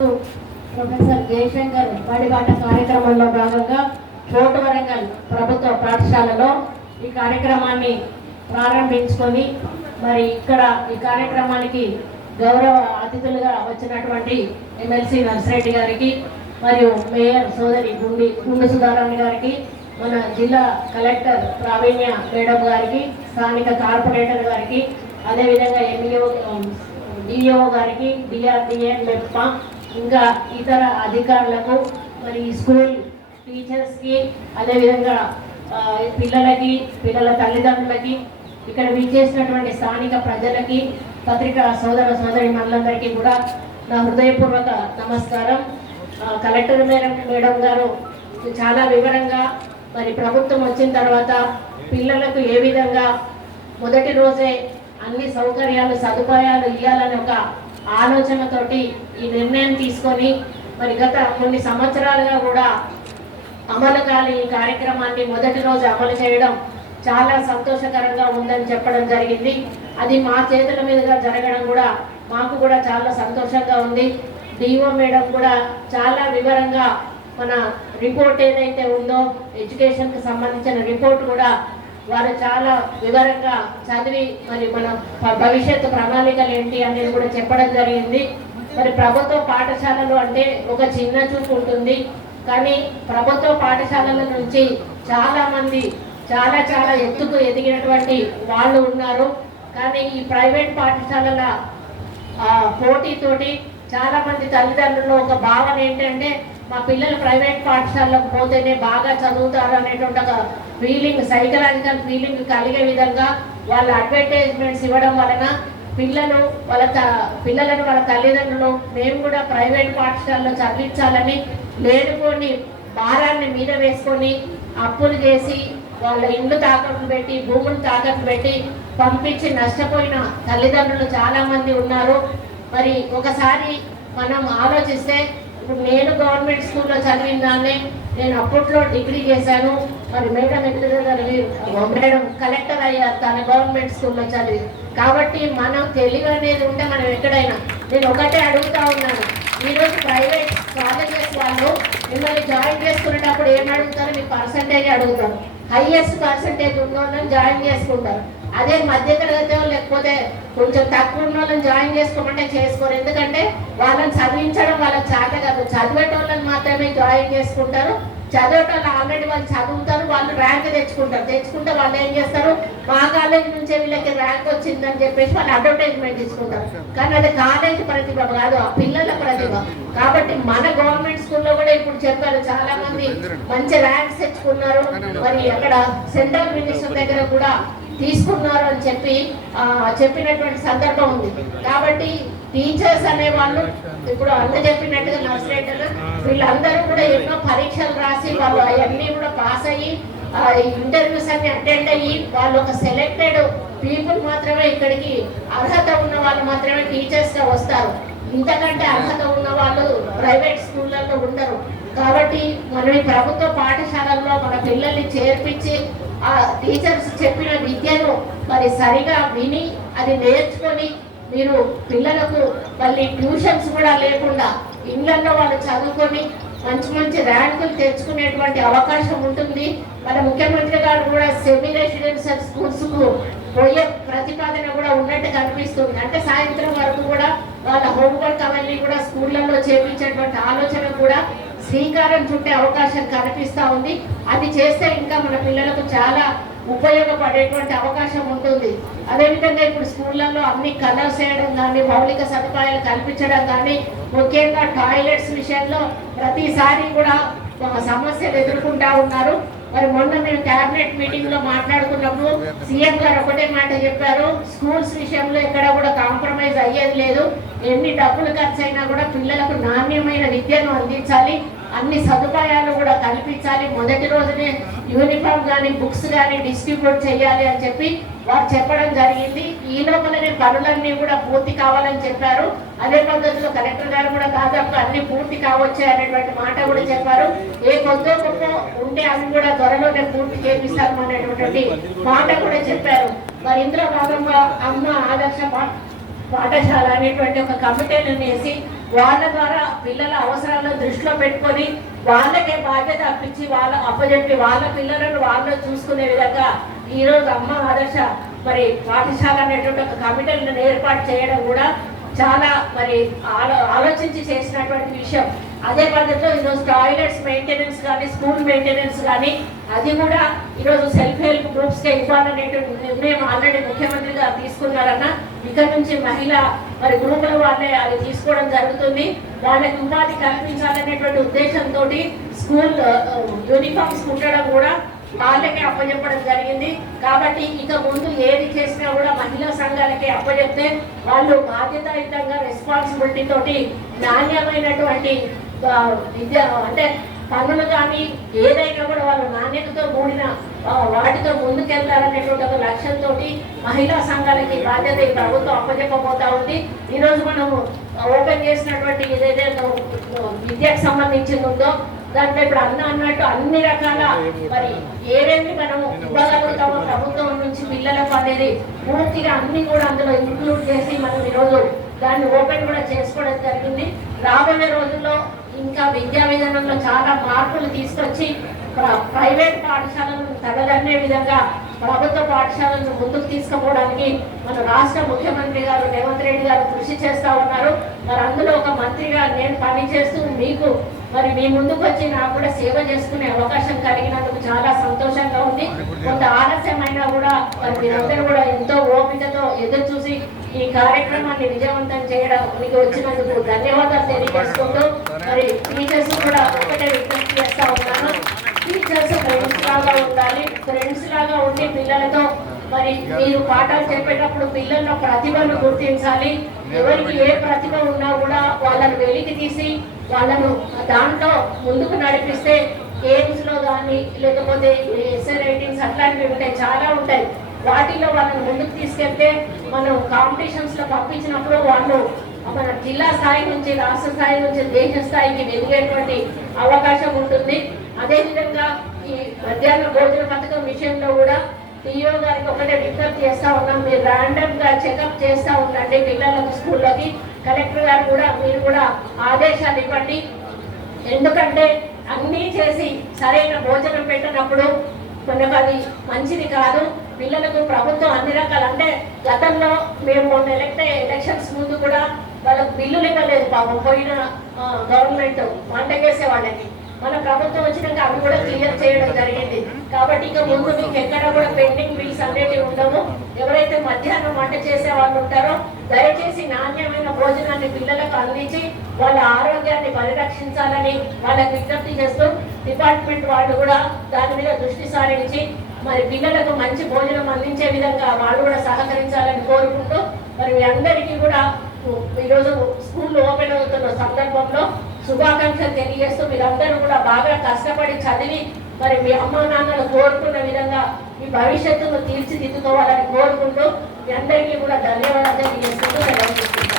Professor Jayashankar బడిబాట కార్యక్రమంలో భాగంగా చోటు వరంగల్ ప్రభుత్వ పాఠశాలలో ఈ కార్యక్రమాన్ని ప్రారంభించుకొని మరి ఇక్కడ ఈ కార్యక్రమానికి గౌరవ అతిథులుగా వచ్చినటువంటి ఎమ్మెల్సీ నర్సిరెడ్డి గారికి మరియు మేయర్ సోదరి గుండు సుధారాణి గారికి, మన జిల్లా కలెక్టర్ ప్రావీణ్య మేడం గారికి, స్థానిక కార్పొరేటర్ గారికి, అదేవిధంగా డిఓ గారికి, డిఆర్డిఏ మెప్ప, ఇంకా ఇతర అధికారులకు, మరి స్కూల్ టీచర్స్కి, అదేవిధంగా పిల్లలకి, పిల్లల తల్లిదండ్రులకి, ఇక్కడ విచ్చేసినటువంటి స్థానిక ప్రజలకి, పత్రికా సోదర సోదరి మనులందరికీ కూడా నా హృదయపూర్వక నమస్కారం. కలెక్టర్ మేడం గారు చాలా వివరంగా మరి ప్రభుత్వం వచ్చిన తర్వాత పిల్లలకు ఏ విధంగా మొదటి రోజే అన్ని సౌకర్యాలు సదుపాయాలు ఇవ్వాలని ఒక ఆలోచనతోటి ఈ నిర్ణయం తీసుకొని మరి గత కొన్ని సంవత్సరాలుగా కూడా అమలు కాని ఈ కార్యక్రమాన్ని మొదటి రోజు అమలు చేయడం చాలా సంతోషకరంగా ఉందని చెప్పడం జరిగింది. అది మా చేతుల మీదుగా జరగడం కూడా మాకు కూడా చాలా సంతోషంగా ఉంది. డిఓ మేడం కూడా చాలా వివరంగా మన రిపోర్ట్ ఏదైతే ఉందో ఎడ్యుకేషన్కి సంబంధించిన రిపోర్ట్ కూడా వారు చాలా వివరంగా చదివి మరి మన భవిష్యత్తు ప్రణాళికలు ఏంటి అనేది కూడా చెప్పడం జరిగింది. మరి ప్రభుత్వ పాఠశాలలు అంటే ఒక చిన్న చూపు ఉంటుంది, కానీ ప్రభుత్వ పాఠశాలల నుంచి చాలామంది చాలా ఎత్తుకు ఎదిగినటువంటి వాళ్ళు ఉన్నారు. కానీ ఈ ప్రైవేట్ పాఠశాలల పోటీతోటి చాలామంది తల్లిదండ్రులు ఒక భావన ఏంటంటే మా పిల్లలు ప్రైవేట్ పాఠశాలకు పోతేనే బాగా చదువుతారు అనేటువంటి ఒక ఫీలింగ్, సైకలాజికల్ ఫీలింగ్ కలిగే విధంగా వాళ్ళ అడ్వర్టైజ్మెంట్స్ ఇవ్వడం వలన పిల్లలను వాళ్ళ తల్లిదండ్రులు మేము కూడా ప్రైవేట్ పాఠశాలలో చదివించాలని లేనిపోని భారాన్ని మీద వేసుకొని అప్పులు చేసి వాళ్ళ ఇల్లు తాకట్టు పెట్టి భూములు తాకట్టు పెట్టి పంపించి నష్టపోయిన తల్లిదండ్రులు చాలామంది ఉన్నారు. మరి ఒకసారి మనం ఆలోచిస్తే ఇప్పుడు నేను గవర్నమెంట్ స్కూల్లో చదివిన దాన్ని, నేను అప్పట్లో డిగ్రీ చేశాను. మరి మేడం మేడం కలెక్టర్ అయ్యారు తన గవర్నమెంట్ స్కూల్లో చదివి. కాబట్టి మనం తెలివి అనేది ఉంటే మనం ఎక్కడైనా, నేను ఒకటే అడుగుతా ఉన్నాను, ఈరోజు ప్రైవేట్ కాలేజెస్ వాళ్ళు మిమ్మల్ని జాయిన్ చేసుకునేటప్పుడు ఏం అడుగుతారు? మీ పర్సంటేజ్ అడుగుతారు. హైయెస్ట్ పర్సంటేజ్ ఉన్న వాళ్ళని జాయిన్ చేసుకుంటారు. అదే మధ్యతరగతి లేకపోతే కొంచెం తక్కువ ఉన్న వాళ్ళని జాయిన్ చేసుకోమంటే చేసుకోరు. ఎందుకంటే వాళ్ళని చదివించడం వాళ్ళకి చేత కాదు. చదివేటోళ్ళని మాత్రమే జాయిన్ చేసుకుంటారు. చదివేటోళ్ళు ఆల్రెడీ వాళ్ళు చదువుతారు, వాళ్ళు ర్యాంక్ తెచ్చుకుంటే వాళ్ళు ఏం చేస్తారు, మా కాలేజీ నుంచే వీళ్ళకి ర్యాంక్ వచ్చిందని చెప్పేసి వాళ్ళు అడ్వర్టైజ్మెంట్ తీసుకుంటారు. కానీ అది కాలేజీ ప్రతిభ కాదు, ఆ పిల్లల ప్రతిభ. కాబట్టి మన గవర్నమెంట్ స్కూల్లో కూడా ఇప్పుడు చెప్పారు, చాలా మంది మంచి ర్యాంక్స్ తెచ్చుకున్నారు. మరి అక్కడ సెంట్రల్ మినిస్టర్ దగ్గర కూడా తీసుకున్నారు అని చెప్పినటువంటి సందర్భం ఉంది. కాబట్టి టీచర్స్ అనేవాళ్ళు ఇప్పుడు అన్న చెప్పినట్టుగా నర్సరేటర్లు వీళ్ళందరూ కూడా ఎన్నో పరీక్షలు రాసి వాళ్ళు అవన్నీ కూడా పాస్ అయ్యి ఇంటర్వ్యూస్ అన్ని అటెండ్ అయ్యి వాళ్ళు ఒక సెలెక్టెడ్ పీపుల్ మాత్రమే ఇక్కడికి అర్హత ఉన్న వాళ్ళు మాత్రమే టీచర్స్గా వస్తారు. ఇంతకంటే అర్హత ఉన్న వాళ్ళు ప్రైవేట్ స్కూళ్ళల్లో ఉండరు. కాబట్టి మనం ఈ ప్రభుత్వ పాఠశాలల్లో మన పిల్లల్ని చేర్పించి ఆ టీచర్స్ చెప్పిన విద్యను మరి సరిగా విని అది నేర్చుకొని మీరు పిల్లలకు మళ్ళీ ట్యూషన్స్ కూడా లేకుండా ఇళ్లలో వాళ్ళు చదువుకొని మంచి ర్యాంకులు తెచ్చుకునేటువంటి అవకాశం ఉంటుంది. మన ముఖ్యమంత్రి గారు కూడా సెమీ రెసిడెన్షియల్ స్కూల్స్కు పోయే ప్రతిపాదన కూడా ఉన్నట్టు కనిపిస్తుంది. అంటే సాయంత్రం వరకు కూడా వాళ్ళ హోంవర్క్ అవన్నీ కూడా స్కూళ్ళల్లో చేపించేటువంటి ఆలోచన కూడా శ్రీకారం చుట్టే అవకాశం కనిపిస్తూ ఉంది. అది చేస్తే ఇంకా మన పిల్లలకు చాలా ఉపయోగపడేటువంటి అవకాశం ఉంటుంది. అదేవిధంగా ఇప్పుడు స్కూళ్ళల్లో అన్ని కలర్స్ వేయడం కానీ, మౌలిక సదుపాయాలు కల్పించడం కానీ, ముఖ్యంగా టాయిలెట్స్ విషయంలో ప్రతిసారి కూడా ఒక సమస్యలు ఎదుర్కొంటా ఉన్నారు. మరి మొన్న మేము క్యాబినెట్ మీటింగ్ లో మాట్లాడుకున్నప్పుడు సీఎం గారు ఒకటే మాట చెప్పారు, స్కూల్స్ విషయంలో ఎక్కడ కూడా కాంప్రమైజ్ అయ్యేది లేదు. ఎన్ని డబ్బులు ఖర్చు అయినా కూడా పిల్లలకు నాణ్యమైన విద్యను అందించాలి, అన్ని సదుపాయాలు కూడా కల్పించాలి. మొదటి రోజునే యూనిఫామ్ కానీ బుక్స్ కానీ డిస్ట్రిబ్యూట్ చేయాలి అని చెప్పి వారు చెప్పడం జరిగింది. ఈ లోపలనే పనులన్నీ కూడా పూర్తి కావాలని చెప్పారు. అదే పద్ధతిలో కలెక్టర్ గారు కూడా దాదాపు అన్ని పూర్తి కావచ్చు అనేటువంటి మాట కూడా చెప్పారు. ఏ కొద్దో గొప్ప ఉంటే అవి కూడా త్వరలోనే పూర్తి చేపిస్తాము అనేటువంటి మాట కూడా చెప్పారు. మరి ఇందులో భాగంగా అమ్మ ఆదర్శ పాఠశాల అనేటువంటి ఒక కమిటీలను వేసి వాళ్ళ ద్వారా పిల్లల అవసరాలను దృష్టిలో పెట్టుకొని వాళ్ళకే బాధ్యత అప్పించి వాళ్ళ అప్పచెప్పి వాళ్ళ పిల్లలను వాళ్ళు చూసుకునే విధంగా ఈరోజు అమ్మ ఆదర్శ మరి పాఠశాల అనేటువంటి ఒక కమిటీలను ఏర్పాటు చేయడం కూడా చాలా మరి ఆలోచించి చేసినటువంటి విషయం. అదే పద్ధతిలో ఈరోజు టాయిలెట్స్ మెయింటెనెన్స్ కానీ స్కూల్ మెయింటెనెన్స్ కానీ అది కూడా ఈరోజు సెల్ఫ్ హెల్ప్ గ్రూప్స్కే ఇవ్వాలనేటువంటి నిర్ణయం ఆల్రెడీ ముఖ్యమంత్రి గారు తీసుకున్నారన్న. ఇక్కడ నుంచి మహిళా మరి గ్రూపుల వాళ్ళే అది తీసుకోవడం జరుగుతుంది. వాళ్ళకి ఉపాధి కల్పించాలనేటువంటి ఉద్దేశంతో స్కూల్ యూనిఫామ్స్ కుట్టడం కూడా వాళ్ళకే అప్పచెప్పడం జరిగింది. కాబట్టి ఇక ముందు ఏది చేసినా కూడా మహిళా సంఘాలకే అప్పచెప్తే వాళ్ళు బాధ్యతాయుతంగా రెస్పాన్సిబిలిటీ తోటి నాణ్యమైనటువంటి విద్య అంటే పనులు కానీ ఏదైనా కూడా వాళ్ళు నాణ్యతతో కూడిన వాటితో ముందుకెళ్తారనేటువంటి ఒక లక్ష్యంతో మహిళా సంఘాలకి బాధ్యత ఈ ప్రభుత్వం అప్పచెప్పబోతా ఉంది. ఈరోజు మనం ఓపెన్ చేసినటువంటి ఏదైతే విద్యకు సంబంధించింది ఉందో దాంట్లో ఇప్పుడు అన్నట్టు అన్ని రకాల మరి ఏమేమి మనం ఇవ్వగలుగుతామో ప్రభుత్వం నుంచి పిల్లలకు అనేది పూర్తిగా అన్ని కూడా అందులో ఇంక్లూడ్ చేసి మనం ఈరోజు దాన్ని ఓపెన్ కూడా చేసుకోవడం జరిగింది. రాబోయే రోజుల్లో ఇంకా విద్యా విధానంలో చాలా మార్పులు తీసుకొచ్చి ప్రైవేట్ పాఠశాలను తగదన్నే విధంగా ప్రభుత్వ పాఠశాలను ముందుకు తీసుకుపోవడానికి మన రాష్ట్ర ముఖ్యమంత్రి గారు రేవంత్ రెడ్డి గారు కృషి చేస్తూ ఉన్నారు. మరి అందులో ఒక మంత్రిగా నేను పనిచేస్తూ మీకు మరి మీ ముందుకు వచ్చి నాకు కూడా సేవ చేసుకునే అవకాశం కలిగినందుకు చాలా సంతోషంగా ఉంది. కొంత ఆలస్యమైనా కూడా మరి మీరందరూ కూడా ఎంతో ఓపికతో ఎదురు చూసి ఈ కార్యక్రమాన్ని విజయవంతం చేయడానికి వచ్చినందుకు ధన్యవాదాలు తెలియజేసుకుంటూ మరి టీచర్స్ కూడా ఒకటే విజ్ఞప్తి చేస్తా ఉన్నాను. టీచర్స్ ఫ్రెండ్స్ లాగా ఉండాలి. ఫ్రెండ్స్ లాగా ఉండి పిల్లలతో మరి మీరు పాఠాలు చెప్పేటప్పుడు పిల్లల ప్రతిభను గుర్తించాలి. ఎవరికి ఏ ప్రతిభ ఉన్నా కూడా వాళ్ళను వెలికి తీసి వాళ్ళను దాంట్లో ముందుకు నడిపిస్తే గేమ్స్ లో కానీ లేకపోతే ఎస్ఏ రైటింగ్స్ అట్లాంటివి ఉంటాయి, చాలా ఉంటాయి. వాటిలో వాళ్ళని ముందుకు తీసుకెళ్తే మనం కాంపిటీషన్స్ లో పంపించినప్పుడు వాళ్ళు మన జిల్లా స్థాయి నుంచి రాష్ట్ర స్థాయి నుంచి దేశ స్థాయికి ఎదిగేటువంటి అవకాశం ఉంటుంది. అదేవిధంగా ఈ మధ్యాహ్న భోజన పథకం విషయంలో కూడా టీఓ గారికి ఒకటే విజ్ఞప్తి చేస్తా ఉన్నాం. మీరు ర్యాండమ్ గా చెకప్ చేస్తూ ఉండండి పిల్లలకు స్కూల్లోకి. కలెక్టర్ గారు కూడా మీరు కూడా ఆదేశాలు ఇవ్వండి. ఎందుకంటే అన్నీ చేసి సరైన భోజనం పెట్టినప్పుడు మనకు అది మంచిది కాదు. పిల్లలకు ప్రభుత్వం అన్ని రకాలు అంటే గతంలో మేము మొన్న ఎలక్షన్స్ ముందు కూడా వాళ్ళకు బిల్లులు ఇవ్వలేదు పాపం పోయిన గవర్నమెంట్ వంటకేసే వాళ్ళకి. మన ప్రభుత్వం వచ్చినాక అవి కూడా క్లియర్ చేయడం జరిగింది. కాబట్టి ఇక ముందు మీకు ఎక్కడ కూడా పెండింగ్ బిల్స్ అనేటివి ఉండవు. ఎవరైతే మధ్యాహ్నం వంట చేసే వాళ్ళు ఉంటారో దయచేసి నాణ్యమైన భోజనాన్ని పిల్లలకు అందించి వాళ్ళ ఆరోగ్యాన్ని పరిరక్షించాలని వాళ్ళకి విజ్ఞప్తి చేస్తూ డిపార్ట్మెంట్ వాళ్ళు కూడా దాని మీద దృష్టి సారించి మరి పిల్లలకు మంచి భోజనం అందించే విధంగా వాళ్ళు కూడా సహకరించాలని కోరుకుంటూ మరి మీ అందరికీ కూడా ఈరోజు స్కూల్ ఓపెన్ అవుతున్న సందర్భంలో శుభాకాంక్షలు తెలియజేస్తూ మీరందరూ కూడా బాగా కష్టపడి చదివి మరి మీ అమ్మా నాన్నలు కోరుకున్న విధంగా మీ భవిష్యత్తును తీర్చిదిద్దుకోవాలని కోరుకుంటూ మీ అందరికీ కూడా ధన్యవాదాలు తెలియజేస్తూ